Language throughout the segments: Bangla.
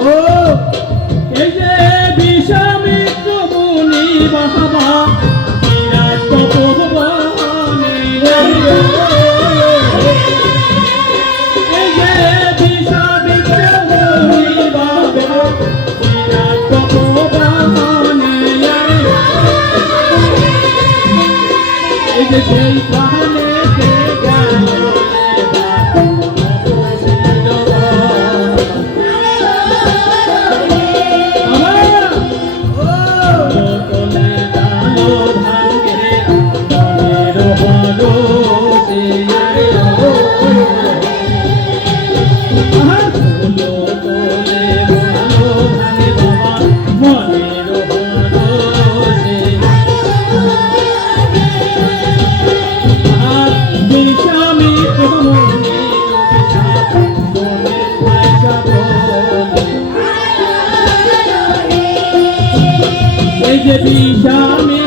ও এই যে বিষামিত্র মুনি বাবা বিরাজ তপবনে এই যে বিষামিত্র মুনি বাবা বিরাজ তপবনে এই যে সেই श्यामे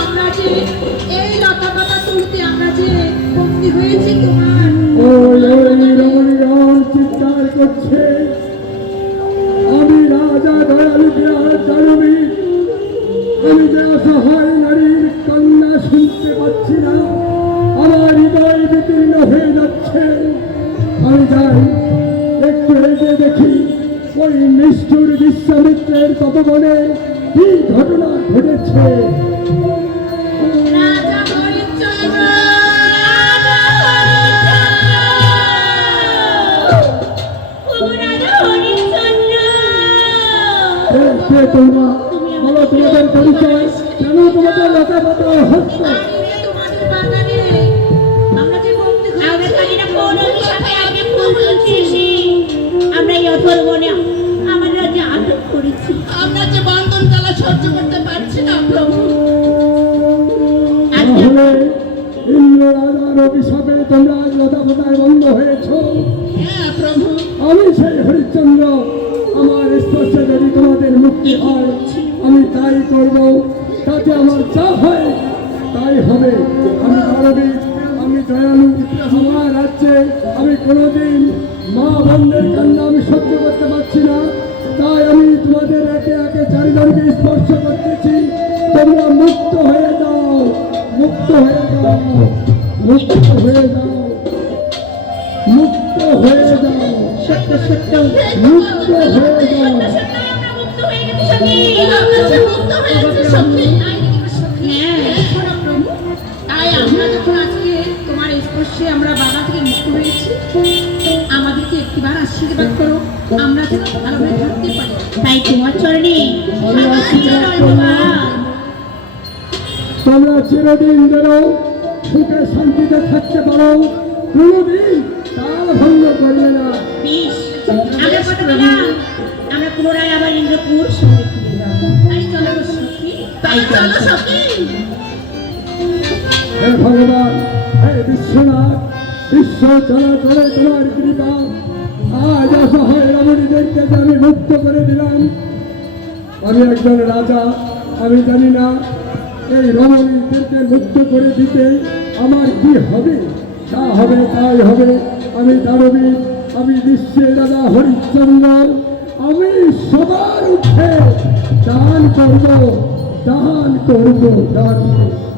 আমরা যে এই লতা পাতা তুলতে আমরা যে বন্দি হয়েছি তোমার। বলো তোমাদের পরিচয় কেন তোমাদের লতা পাতা বাগানে আমরা যে বন্দি আমরা হয়েছি জানি না কোন অভিশাপে আগে ফুল তুলতেছি আমরা এই আমার রাজা আটক করেছি। আমরা যে বন্ধন জ্বালা সহ্য করতে পারছি না প্রভু। অভিশাপে তোমরা লতা পাতায় বন্ধ হয়েছ। হ্যাঁ আমি সেই হরিশ্চন্দ্র আমার স্পর্শে যদি তোমাদের মুক্তি হয় আমি তাই করব তাতে আমার যা হয় তাই হবে। আমি পারবি আমি দয়ালু আমার রাজ্যে আমি কোনোদিন মা বন্ধের কান্না আমি সহ্য করতে পারছি না। তাই আমি তোমাদের একে একে চারিজনকে স্পর্শ করতেছি। তোমরা মুক্ত হয়ে যাও মুক্ত হয়ে যাও মুক্ত হয়ে যাও মুক্ত হয়ে যাও সত্য সত্য। মুক্ত হয়ে যাও। আমরা বাবা থেকে মুক্ত হয়েছি আমাদেরকে একটিবার আশীর্বাদ করো আমরা যেন ভালোভাবে থাকতে পারি তাই তোমার চরণে। তোমরা চিরদিন যেন সুখে শান্তিতে থাকতে পারো। কোনোদিন তাল ভঙ্গ করবে না। পুনরায় আবার ইন্দ্রপুর শহরে ফিরে যাব তাই চলো গো সখী তাই চলো সখী। হে ভগবান হে বিশ্বনাথ বিশ্ব চলাচলে তোমার কৃপা। আজ অসহায় রমণীদেরকে যে আমি মুক্ত করে দিলাম। আমি একজন রাজা আমি জানি না এই রমণীদেরকে মুক্ত করে দিতে আমার কি হবে? যা হবে তাই হবে। আমি দানবী আমি বিশ্বের রাজা হরিশ্চন্দ্র আমি সবার উঠে দান করব দান করব দান করব।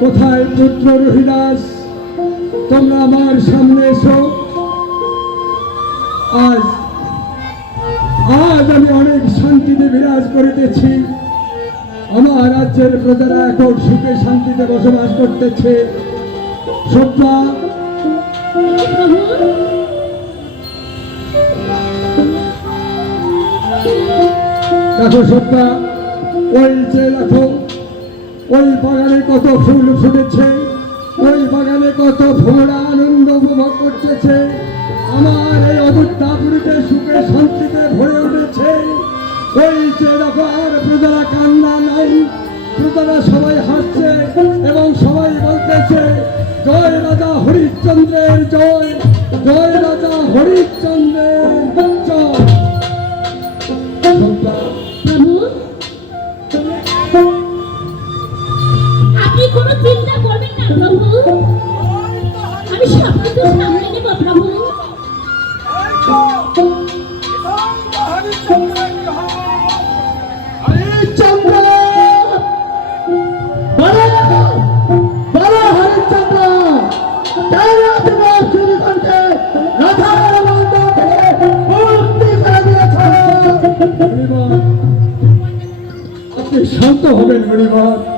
কোথায় পুত্র রহিদাস তোমরা আমার সামনে এসো। আজ আজ আমি অনেক শান্তিতে বিরাজ করিতেছি। আমার রাজ্যের প্রজারা এখন সুখে শান্তিতে বসবাস করতেছে। সত্যা? দেখো সত্যা, ওই যে দেখো ওই বাগানে কত ফুল ফুটেছে, ওই বাগানে কত ভোমরা আনন্দ উপভোগ করতেছে। আমার এই অযোধ্যাপুরীতে সুখে শান্তিতে ভরে উঠেছে। ওই যে আর প্রজারা কান্না নাই, প্রজারা সবাই হাসছে এবং সবাই বলতেছে, জয় রাজা হরিশ্চন্দ্রের জয় জয় রাজা হরিশ্চন্দ্রের থেকে মুক্তি করে দিয়েছ হরিবার আপনি শান্ত হবেন হরিবার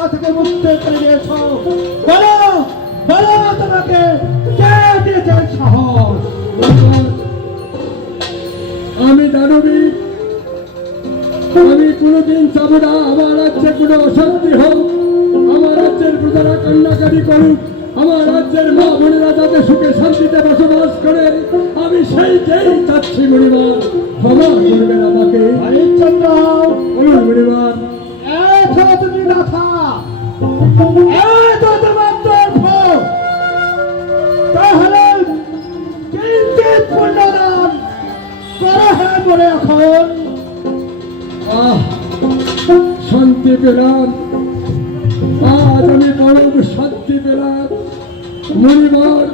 চালা থেকে মুক্ত করে দিয়েছ। বলো বলো তোমাকে কে দিয়েছে সাহস? আমি দানবী। আমি কোনোদিন চাবো না আমার রাজ্যে কোনো অশান্তি হোক। আমার রাজ্যের প্রজারা কান্নাকাটি করুক। আমার রাজ্যের মা বোনেরা যাতে সুখে শান্তিতে বসবাস করে আমি সেই যেই চাচ্ছি মরিবার ক্ষমা করবেন আমাকে। বলুন মরিবার এত তুমি কথা শান্তি পেলাম আজ আমি পরম শান্তি পেলাম। মরিবার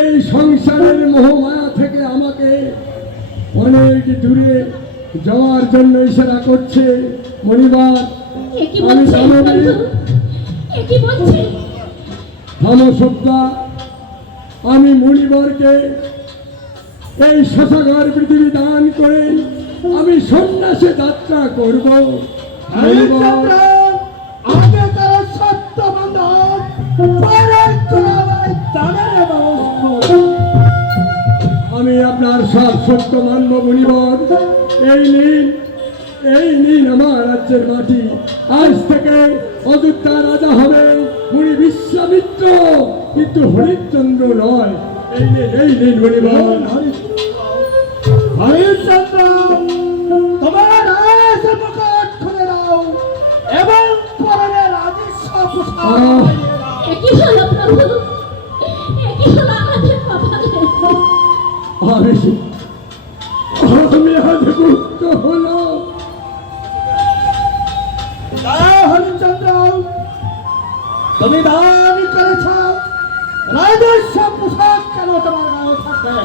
এই সংসারের মোহমায়া থেকে আমাকে অনেক দূরে যাওয়ার জন্য ইশারা করছে একই আমি প্রভু একই আমি মণিবরকে এই শশাগার পৃথিবী দান করে আমি সন্ন্যাসে যাত্রা করব। আমি আপনার সব সত্য মানব মণিবর। এই নিন এই নিন আমার রাজ্যের মাটি। আজ থেকে অযোধ্যা রাজা হবে মুনি বিশ্বামিত্র। কিন্তু হরিশ্চন্দ্র নয়। এই এই নিন মণিবর হরিশ্চন্দ্র তোমার দাও এবং পরনের রাজস্ব পোষণ আহ। একই হলো প্রভু? একই হলো আমাদের কপালে আমি আমি তুমি দান করেছ। রাজস্ব পোশাক কেন তোমার গায়ে থাকে?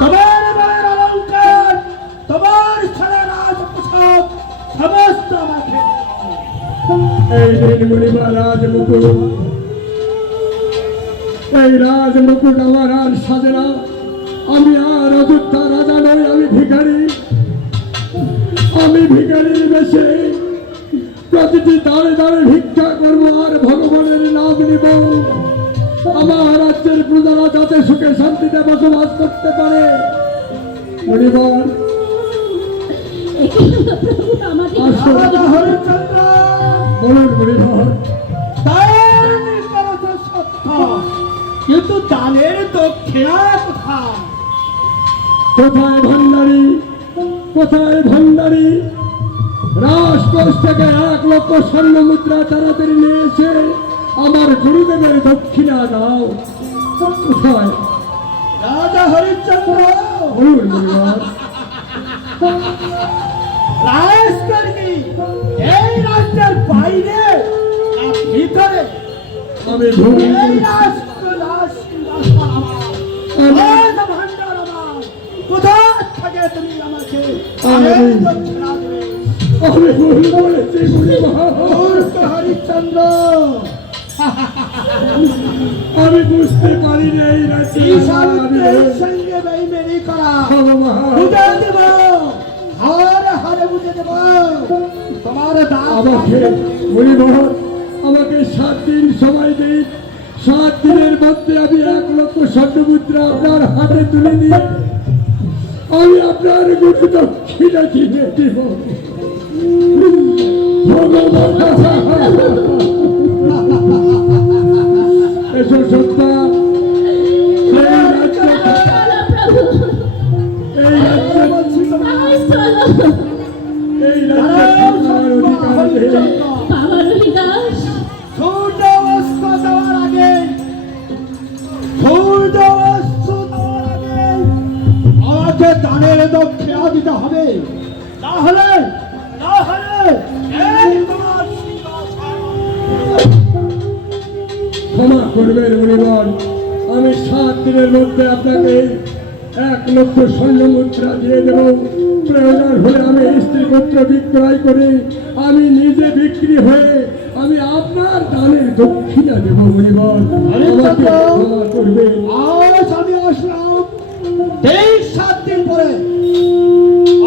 তোমার মায়ের অলঙ্কার তোমার ছেলে রাজ পোশাক সমস্ত আমাকে এই দিন মণিমা রাজ মুকুট এই রাজ মুকুট আমার আর সাজে না। আমি আর অযোধ্যা রাজা নই, আমি ভিখারি। আমি ভিখারির বেশে প্রতিটি দাঁড়ে দাঁড়ে ভিক্ষা ভগবানের নাম নিব। আমার রাজ্যের প্রজারা যাতে সুখে শান্তিতে বসবাস করতে পারে। বলুন কিন্তু দানের দক্ষিণা কোথায়? কোথায় ভান্ডারি? কোথায় ভান্ডারি? রাজকোষ থেকে এক লক্ষ স্বর্ণ মুদ্রা তাড়াতাড়ি নিয়ে এসে আমার গুরুদেবের দক্ষিণা দাও। কোথায়? রাজা মুনিবর রাজকর্মী এই রাজ্যের বাইরে ভিতরে আমি ভুল এই করেছি। রাষ্ট্র রাষ্ট্র। আমার রাজ ভাণ্ডার আমার। কোথা থেকে তুমি আমাকে? দেবে আমি বুঝতে পারি না এই রাজ্যে। সঙ্গে বেইমেনি করা বুঝে দেব হারে বুঝে দেব তোমার দাস আমাকে মুনিবর আমাকে সাত দিন সময় দিন সাত দিনের মধ্যে আমি এক লক্ষ স্বর্ণমুদ্রা আপনার হাতে তুলে দিয়ে আমি আপনার গুরু দক্ষিণা দিয়ে দিব 你我们都在 সাত দিনের মধ্যে আপনাকে এক লক্ষ স্বর্ণ মুদ্রা দিয়ে দেব। প্রয়োজন হলে আমি স্ত্রীপত্র বিক্রয় করে আমি নিজে বিক্রি হয়ে আমি আপনার দানের দক্ষিণা দেব। মুনিবর আমাকে ক্ষমা করবেন আজ আমি আসলাম তেইশ সাত দিন পরে।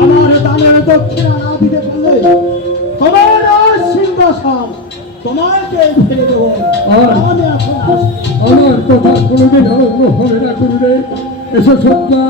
আমার দানের দক্ষিণা না দিতে পারলে তোমার সিংহাসন তোমাকে ফেলে দেবো। আমি এখন। আমার কথা কোনোদিন আরম্ভ হবে না করবে এসে সত্তা।